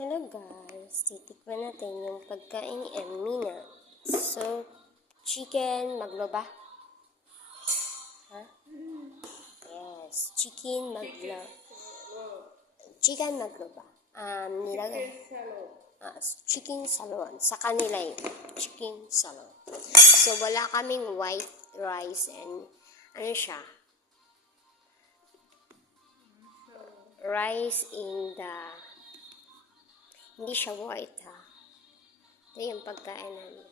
Hello guys, titikman natin yung pagkain ni Amina. So, chicken magloba. Ha? Yes, chicken magloba. Nilagay. Chicken salon. Sa kanila yun. Chicken salon. So, wala kaming white rice and ano siya? Rice in the... Hindi siya white ha. Ito yung pagkain namin.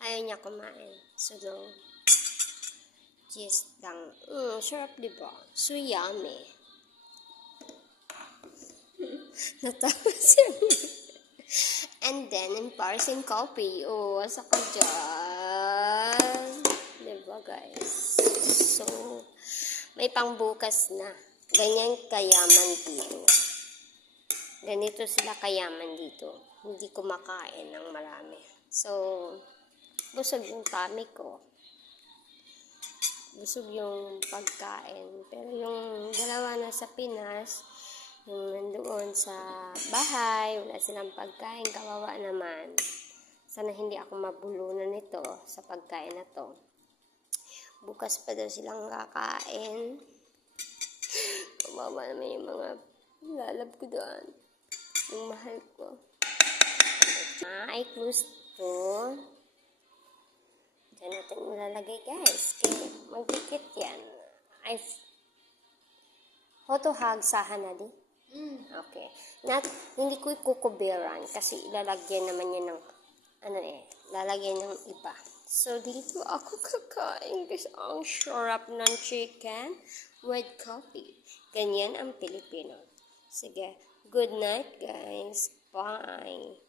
Ayaw niya kumain. So, just lang. Sarap diba? So yummy. Natawa siya. And then, in Parson coffee. Oh, asa ka dyan. Diba guys? So, may pangbukas na. Ganyan kayaman dito. Ganito sila kayaman dito. Hindi kumakain ng marami. So, busog yung tummy ko. Busog yung pagkain. Pero yung dalawa na sa Pinas, yung nandoon sa bahay, wala silang pagkain, kawawa naman. Sana hindi ako mabulunan nito sa pagkain na to. Bukas pa daw silang kakain. Kawawa naman yung mga lalab ko doon. Yung mahal ko. I close to. Diyan natin ilalagay guys. Kaya magdikit yan. Hotohag sahan na di? Okay. Hindi ko ikukuberan kasi ilalagyan naman yan ng lalagyan ng iba. So, dito ako kakain kasi ang sarap ng chicken with coffee. Ganyan ang Pilipino. Sige. Good night, guys. Bye.